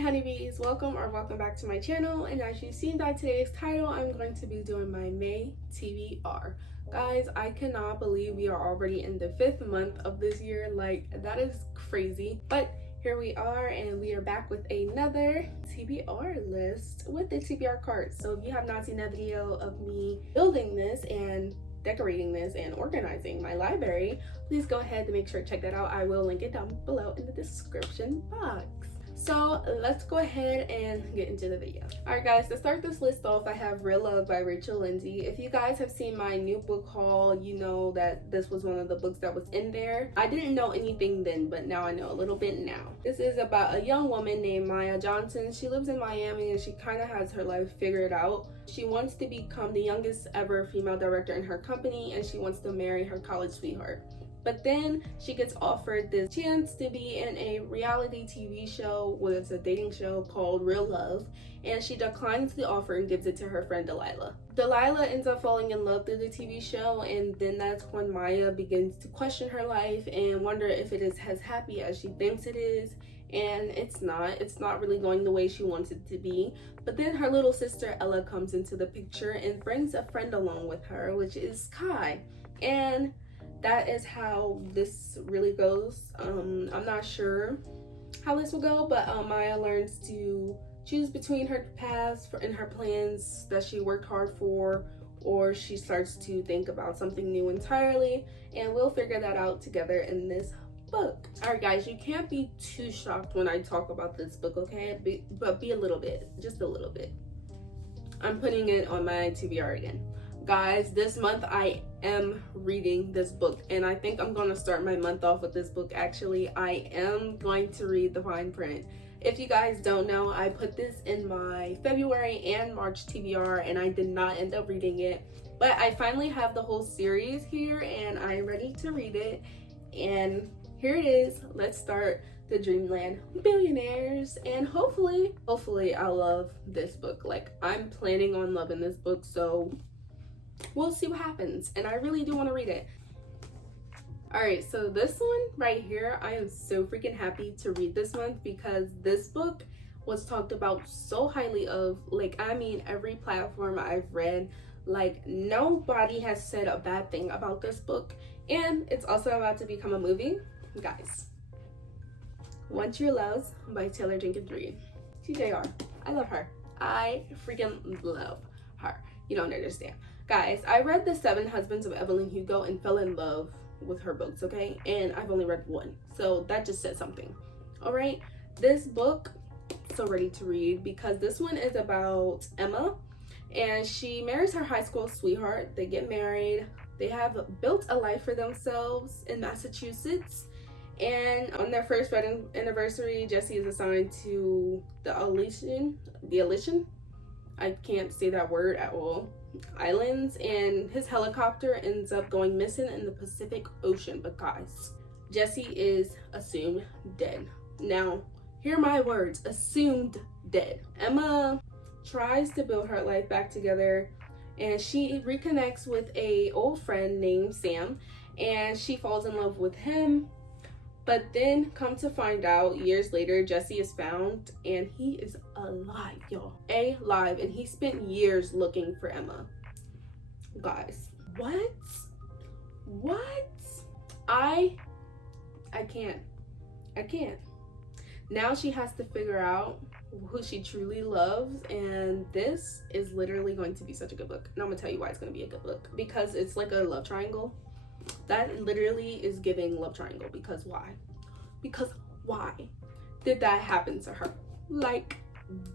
honeybees, welcome back to my channel. And as you've seen by today's title, I'm going to be doing my May TBR. Guys, I cannot believe we are already in the 5th month of this year. Like, that is crazy. But here we are, and we are back with another TBR list with the TBR cards. So if you have not seen that video of me building this and decorating this and organizing my library, please go ahead and make sure to check that out. I will link it down below in the description box. So let's go ahead and get into the video. Alright guys, to start this list off, I have Real Love by Rachel Lindsay. If you guys have seen my new book haul, you know that this was one of the books that was in there. I didn't know anything then, but now I know a little bit now. This is about a young woman named Maya Johnson. She lives in Miami and she kind of has her life figured out. She wants to become the youngest ever female director in her company, and she wants to marry her college sweetheart. But then she gets offered this chance to be in a reality TV show, well, it's a dating show called Real Love, and she declines the offer and gives it to her friend Delilah. Delilah ends up falling in love through the TV show, and then that's when Maya begins to question her life and wonder if it is as happy as she thinks it is. And it's not really going the way she wants it to be. But then her little sister Ella comes into the picture and brings a friend along with her, which is Kai. And that is how this really goes. I'm not sure how this will go, but Maya learns to choose between her paths and her plans that she worked hard for, or she starts to think about something new entirely, and we'll figure that out together in this book. Alright guys, you can't be too shocked when I talk about this book, okay? But be a little bit, just a little bit. I'm putting it on my TBR again. Guys, this month I am reading this book, and I think I'm going to start my month off with this book. Actually, I am going to read the fine print. If you guys don't know, I put this in my February and March TBR, and I did not end up reading it. But I finally have the whole series here, and I'm ready to read it. And here it is. Let's start the Dreamland Billionaires, and hopefully I'll love this book. Like, I'm planning on loving this book, so we'll see what happens, and I really do want to read it. Alright, so this one right here, I am so freaking happy to read this month because this book was talked about so highly of. Like, I mean, every platform I've read, like, nobody has said a bad thing about this book, and it's also about to become a movie. Guys, Want Your Loves by Taylor Jenkins Reid. TJR, I love her. I freaking love her. You don't understand. Guys, I read The 7 Husbands of Evelyn Hugo and fell in love with her books, okay? And I've only read one, so that just said something. All right, this book, so ready to read, because this one is about Emma, and she marries her high school sweetheart. They get married. They have built a life for themselves in Massachusetts. And on their first wedding anniversary, Jesse is assigned to the Aleutian, I can't say that word at all, islands, and his helicopter ends up going missing in the Pacific Ocean. But guys, Jesse is assumed dead. Now, hear my words, assumed dead. Emma tries to build her life back together, and she reconnects with a old friend named Sam, and she falls in love with him. But then, come to find out, years later, Jesse is found, and he is alive, y'all. Alive, and he spent years looking for Emma. Guys, what? I can't. Now she has to figure out who she truly loves, and this is literally going to be such a good book. And I'm gonna tell you why it's gonna be a good book. Because it's like a love triangle. That literally is giving love triangle. Because why? Because why did that happen to her? Like,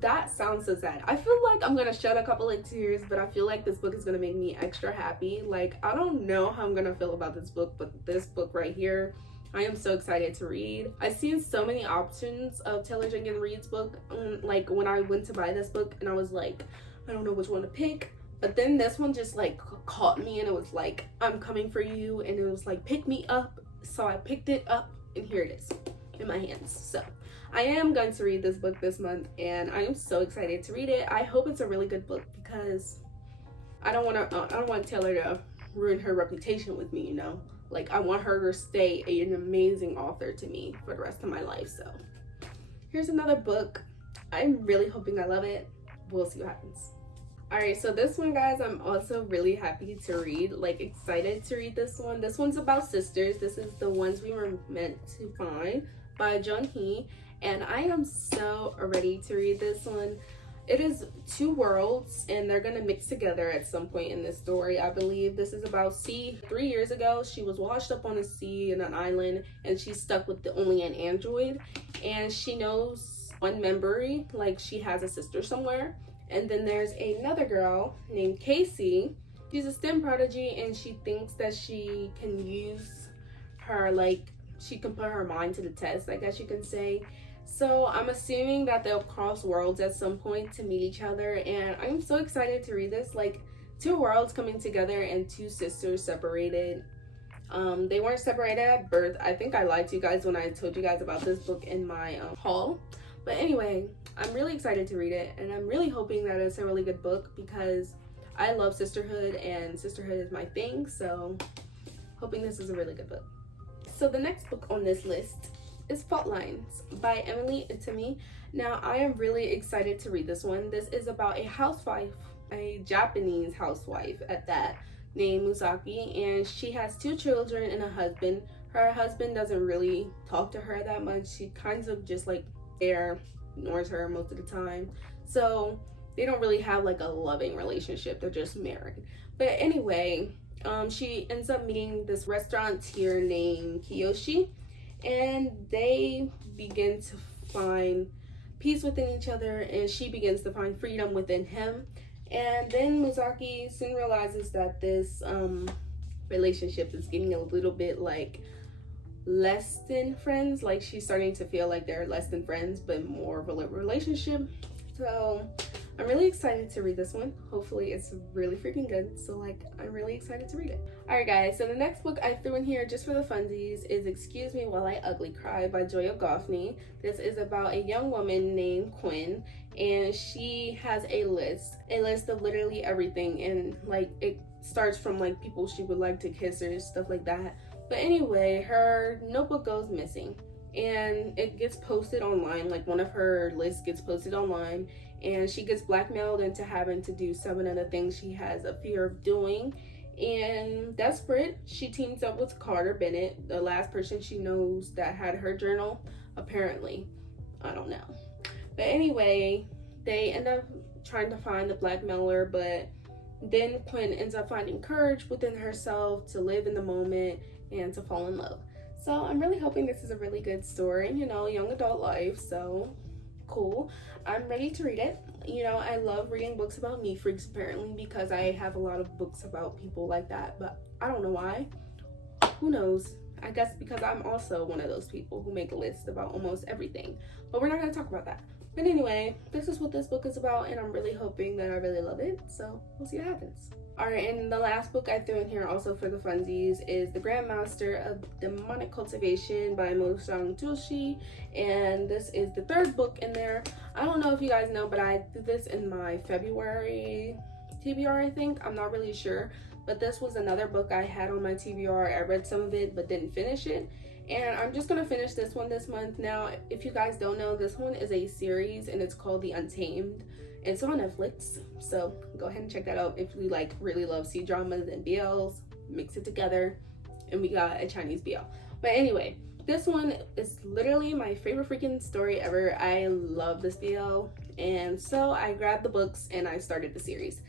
that sounds so sad. I feel like I'm gonna shed a couple of tears, but I feel like this book is gonna make me extra happy. Like, I don't know how I'm gonna feel about this book, but this book right here, I am so excited to read. I've seen so many options of Taylor Jenkins Reid's book, like when I went to buy this book, and I was like, I don't know which one to pick. But then this one just like caught me, and it was like, I'm coming for you, and it was like, pick me up. So I picked it up, and here it is in my hands. So I am going to read this book this month, and I am so excited to read it. I hope it's a really good book, because I don't want Taylor to ruin her reputation with me, you know. Like, I want her to stay an amazing author to me for the rest of my life. So here's another book I'm really hoping I love it. We'll see what happens. Alright, so this one, guys, I'm also really happy to read, like excited to read this one. This one's about sisters. This is The Ones We Were Meant to Find by Joan, and I am so ready to read this one. It is two worlds, and they're gonna mix together at some point in this story. I believe this is about 𝚒𝚗𝚘𝚔. 3 years ago, she was washed up on a sea in an island, and she's stuck with only an android, and she knows one memory, like she has a sister somewhere. And then there's another girl named Casey. She's a STEM prodigy, and she thinks that she can use her, like, she can put her mind to the test, I guess you can say. So I'm assuming that they'll cross worlds at some point to meet each other, and I'm so excited to read this. Like, two worlds coming together and two sisters separated. They weren't separated at birth. I think I lied to you guys when I told you guys about this book in my haul. But anyway, I'm really excited to read it, and I'm really hoping that it's a really good book because I love sisterhood, and sisterhood is my thing. So hoping this is a really good book. So the next book on this list is Fault Lines by Emily Itami. Now, I am really excited to read this one. This is about a housewife, a Japanese housewife at that, named Misaki, and she has 2 children and a husband. Her husband doesn't really talk to her that much. She kind of just like ignores her most of the time. So they don't really have like a loving relationship. They're just married. But anyway, she ends up meeting this restaurateur named Kiyoshi, and they begin to find peace within each other, and she begins to find freedom within him. And then Misaki soon realizes that this relationship is getting a little bit like less than friends. Like, she's starting to feel like they're less than friends but more of a relationship. So I'm really excited to read this one. Hopefully it's really freaking good. So like, I'm really excited to read it. Alright guys, so the next book I threw in here just for the funsies is Excuse Me While I Ugly Cry by Joya Goffney. This is about a young woman named Quinn, and she has a list of literally everything, and like it starts from like people she would like to kiss or stuff like that. But anyway, her notebook goes missing, and it gets posted online. Like, one of her lists gets posted online, and she gets blackmailed into having to do 7 of the things she has a fear of doing. And desperate, she teams up with Carter Bennett, the last person she knows that had her journal, apparently. I don't know. But anyway, they end up trying to find the blackmailer, but then Quinn ends up finding courage within herself to live in the moment and to fall in love. So I'm really hoping this is a really good story, you know, young adult life. So cool. I'm ready to read it. You know, I love reading books about neat freaks apparently, because I have a lot of books about people like that, but I don't know why. Who knows? I guess because I'm also one of those people who make lists about almost everything, but we're not going to talk about that. But anyway, this is what this book is about, and I'm really hoping that I really love it. So we'll see what happens. Alright, and the last book I threw in here also for the funsies is The Grandmaster of Demonic Cultivation by Mo Xiang, and this is the 3rd book in there. I don't know if you guys know, but I did this in my February TBR, I think. I'm not really sure, but this was another book I had on my TBR. I read some of it but didn't finish it, and I'm just gonna finish this one this month. Now, if you guys don't know, this one is a series, and it's called The Untamed. It's on Netflix, so go ahead and check that out if you like really love C-dramas and BLs. Mix it together, and we got a Chinese BL. But anyway, this one is literally my favorite freaking story ever. I love this BL, and so I grabbed the books and I started the series.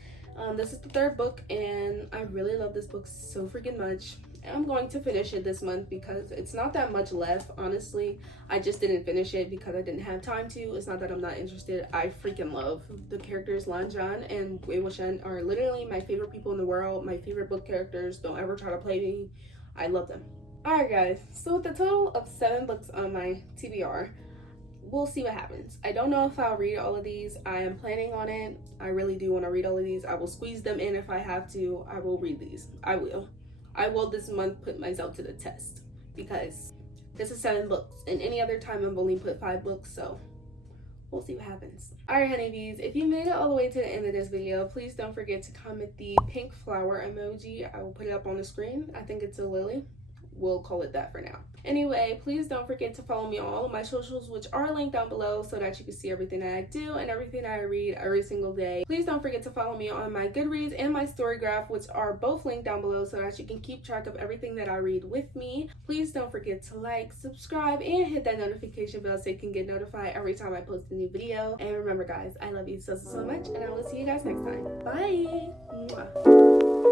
This is the 3rd book, and I really love this book so freaking much. I'm going to finish it this month because it's not that much left, honestly. I just didn't finish it because I didn't have time to. It's not that I'm not interested. I freaking love the characters. Lan Zhan and Wei Wuxian are literally my favorite people in the world, my favorite book characters. Don't ever try to play me. I love them. Alright guys, so with a total of 7 books on my TBR, we'll see what happens. I don't know if I'll read all of these. I am planning on it. I really do want to read all of these. I will squeeze them in if I have to. I will read these. I will this month put myself to the test, because this is 7 books, and any other time I've only put 5 books, so we'll see what happens. Alright honeybees, if you made it all the way to the end of this video, please don't forget to comment the pink flower emoji. I will put it up on the screen. I think it's a lily. we'll call it that for now. Anyway, please don't forget to follow me on all of my socials, which are linked down below, so that you can see everything that I do and everything that I read every single day. Please don't forget to follow me on my Goodreads and my Storygraph, which are both linked down below, so that you can keep track of everything that I read with me. Please don't forget to like, subscribe, and hit that notification bell so you can get notified every time I post a new video. And remember guys, I love you so much, and I will see you guys next time. Bye! Mwah.